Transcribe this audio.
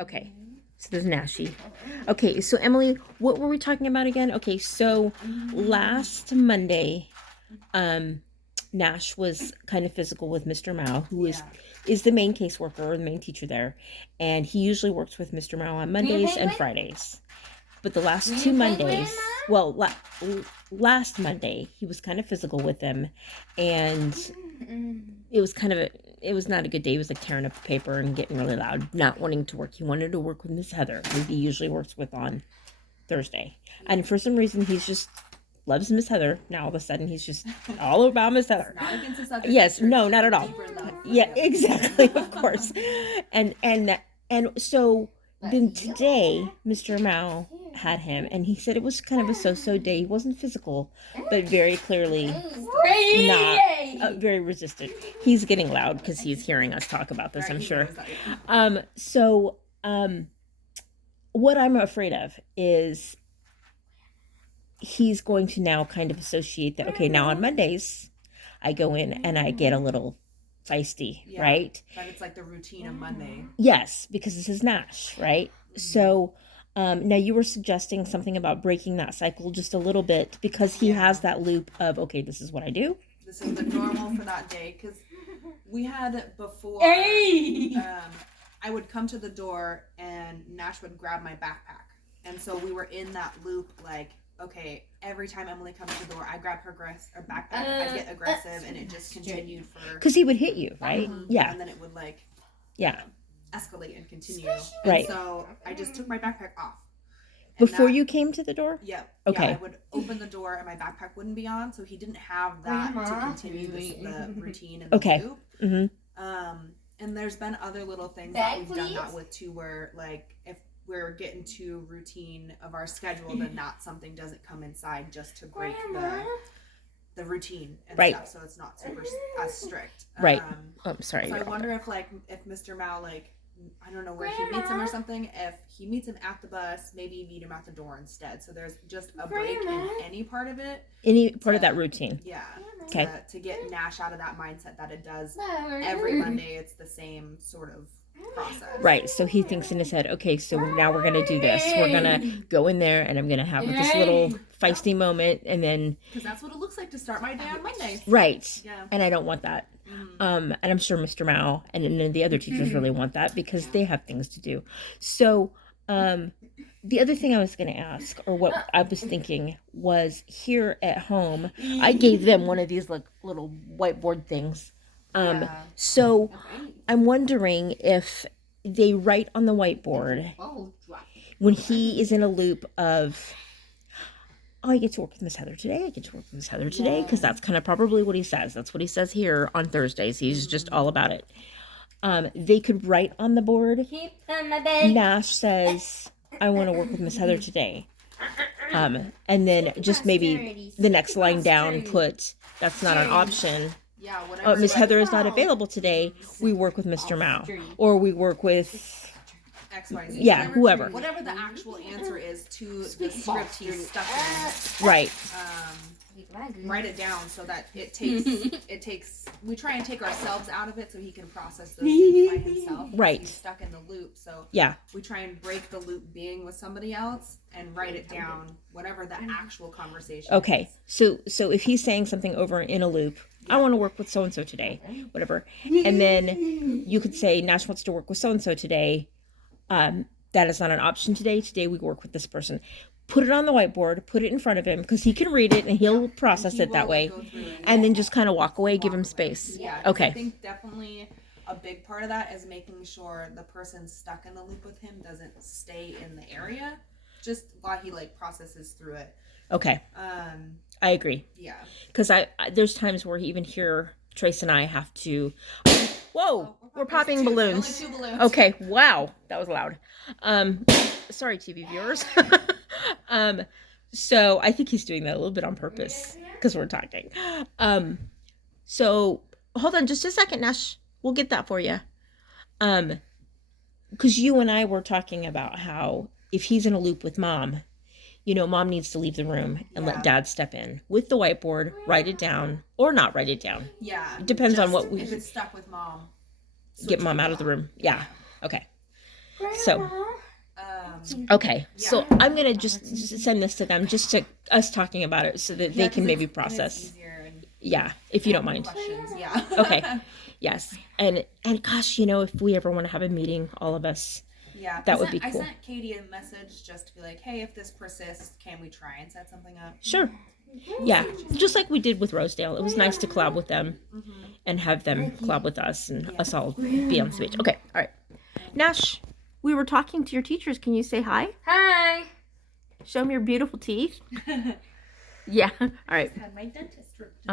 Okay. So there's Nashie. Okay, so Emily, what were we talking about again? Okay, so last Monday, Nash was kind of physical with Mr. Mao, who is the main caseworker or the main teacher there, and he usually works with Mr. Mao on Mondays and Fridays. But the last two Mondays, well, last Monday, he was kind of physical with them, and it was not a good day. He was like tearing up the paper and getting really loud, not wanting to work. He wanted to work with Miss Heather, who he usually works with on Thursday. And for some reason, he's just loves Miss Heather. Now all of a sudden, he's just all about Miss Heather. Not against the subject. Yes, no, not at all. Yeah, exactly, of course. And so then today, Mr. Mao had him, and he said it was kind of a so-so day. He wasn't physical, but very clearly not very resistant. He's getting loud because he's hearing us talk about this, I'm sure. What I'm afraid of is he's going to now kind of associate that, okay, now on Mondays, I go in and I get a little feisty, right? But it's like the routine of Monday. Yes, because this is Nash, right? Mm-hmm. So now you were suggesting something about breaking that cycle just a little bit because he has that loop of, okay, this is what I do. This is the normal for that day. Because we had before, I would come to the door and Nash would grab my backpack. And so we were in that loop like, okay, every time Emily comes to the door, I grab her backpack, I get aggressive, and it just continued for... Because he would hit you, right? Yeah. And then it would like... Yeah. Escalate and continue. Right. And so I just took my backpack off. Before you came to the door? Yeah. Okay. Yeah, I would open the door and my backpack wouldn't be on, so he didn't have that to continue the routine and the loop. Mm-hmm. And there's been other little things that we've done that with too, where like if we're getting too routine of our schedule, then not something doesn't come inside just to break the routine and stuff, so it's not super as strict. Right. Sorry. So I wonder if Mr. Mao, like, I don't know where he meets him or something. If he meets him at the bus, maybe meet him at the door instead. So there's just a break in any part of it. Any part of that routine. Yeah. Okay. To get Nash out of that mindset that it does every Monday, it's the same sort of process. Right. So he thinks in his head, okay, so now we're going to do this. We're going to go in there and I'm going to have this little feisty moment and then... Because that's what it looks like to start my day on Monday. Right. Yeah. And I don't want that. And I'm sure Mr. Mao and then the other teachers really want that because they have things to do. So the other thing I was going to ask, or what I was thinking, was here at home, I gave them one of these little whiteboard things. So I'm wondering if they write on the whiteboard when he is in a loop of, oh, I get to work with Miss Heather today. I get to work with Miss Heather today. Because that's kind of probably what he says. That's what he says here on Thursdays. He's just all about it. They could write on the board. Nash says, I want to work with Miss Heather today. And then just maybe the next line down put, that's not an option. Yeah, Miss Heather is not available today. We work with Mr. Mao. Or we work with... XYZ. Yeah, whoever. Whatever the actual answer is to the script he's stuck in. Right. Write it down so that it takes we try and take ourselves out of it so he can process those things by himself. Right. He's stuck in the loop. So yeah, we try and break the loop being with somebody else and write it down, whatever the actual conversation is. So if he's saying something over in a loop, I want to work with so-and-so today, whatever. And then you could say, Nash wants to work with so-and-so today. That is not an option today. Today we work with this person. Put it on the whiteboard, put it in front of him because he can read it and he'll process it that way. And then just kind of walk away, give him space. Yeah. Okay. I think definitely a big part of that is making sure the person stuck in the loop with him doesn't stay in the area just while he processes through it. Okay. I agree. Yeah. Because there's times where even here, Trace and I have to... Whoa! We're popping balloons. Only 2 balloons. Okay, wow. That was loud. Sorry, TV viewers. So I think he's doing that a little bit on purpose because we're talking. So hold on just a second, Nash. We'll get that for you. Because you and I were talking about how if he's in a loop with Mom, Mom needs to leave the room and let Dad step in with the whiteboard, write it down, or not write it down. Yeah. It depends on what we... If it's stuck with Mom. Get Mom out of the room. Yeah. Okay. So, okay. So I'm going to just send this to them, just to us talking about it so that they can maybe process. Yeah, if you don't mind. Yeah. Okay. Yes. And gosh, if we ever want to have a meeting, all of us, that would be cool. I sent Katie a message just to be like, hey, if this persists, can we try and set something up? Sure. Yeah, just like we did with Rosedale. It was nice to collab with them and have them collab with us and us all be on stage. Okay, all right. Nash, we were talking to your teachers. Can you say hi? Hi. Show them your beautiful teeth. Yeah, all right. Had my dentist ripped.